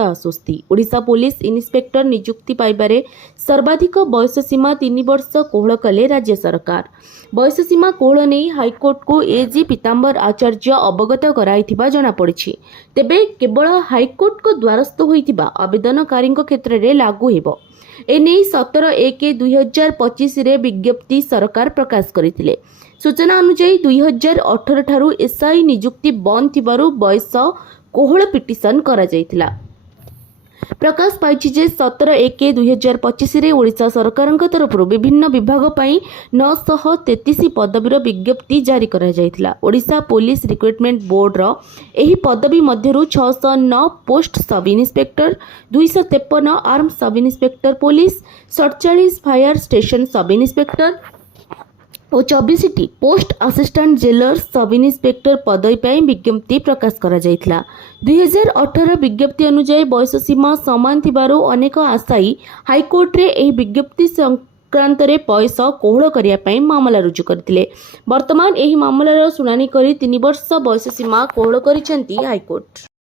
बड़ आश्वस्ति। Odisha police inspector नियुक्ति पाइबारे सर्वाधिक बयस सीमा 3 वर्ष कोहल कले राज्य सरकार। बयस सीमा कोहल नहीं हाईकोर्ट को एजी पीताम्बर आचार्य अवगत कराइथिबा जଣା पड़िछि। तेबे केवल हाईकोर्ट को द्वारस्थ होइथिबा आवेदनकारी क्षेत्र में लागू हेबो। एने 17/1/2025 रे विज्ञप्ति सरकार प्रकाश करथिले। सूचना अनुसार 2018 ठारू एसआई नियुक्ति बंद थिबारु बयस कोहल पिटिशन करा जायथिला। प्रकाश पाइछि जे 17/1/2025 रे ओडिशा सरकार तरफ विभिन्न विभाग पई 933 पदवीर विज्ञप्ति जारी करा जायथिला। ओडिशा पुलिस रिक्रुटमेंट बोर्ड रो एही पदवी मध्यरु 609 post sub inspector, 253 arm sub inspector police, 47 fire station sub inspector और 24 post assistant jailer sub inspector पदवी पर विज्ञप्ति प्रकाश करा जायथिला। 2018 विज्ञप्ति अनुसार बयस सीमा समान थिबारु अनेक आशायी हाईकोर्ट रे एही विज्ञप्ति संक्रांत रे बयस कोहल करिया पई मामला रुजु करथिले। वर्तमान एही मामलार सुनानी करी 3 वर्ष बयस सीमा कोहल करिसेंती हाईकोर्ट।